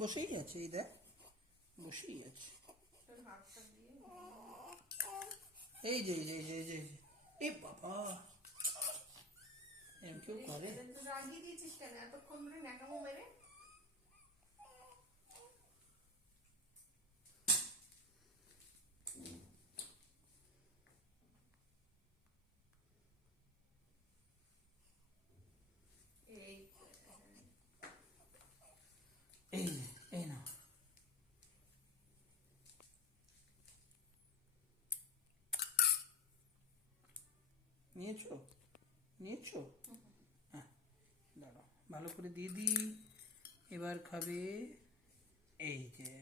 বসেই আছে, এই দেখ বসেই আছে। এই যে এই যে এই যে এই যে এ বাবা, এম কেউ করে? রাগিয়ে দিয়েছিস কেন এতক্ষণ ধরে ন্যাকামো মেরে? এই এই এই না, নিয়েছো নিয়েছো? হ্যাঁ দাঁড়াও, ভালো করে দিয়ে দিই। এবার খাবে, এই যে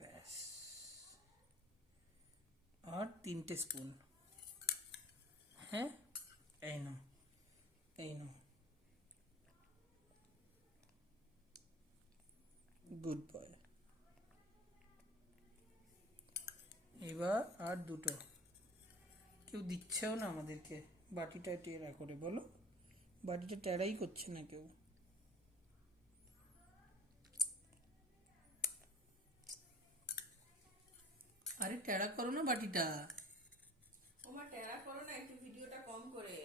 ব্যাস। আর 3টে স্পুন। হ্যাঁ এই নাও, এই নাও, গুড বয়। এবার আর 2টো। কেউ দিচ্ছেও না আমাদেরকে, বাটিটা টেরা করে বলো, বাটিটা টেরাই করছে না কেউ। আরে টেরা করো না বাটিটা। ওমা টেরা করো না, একটু ভিডিওটা কম করে।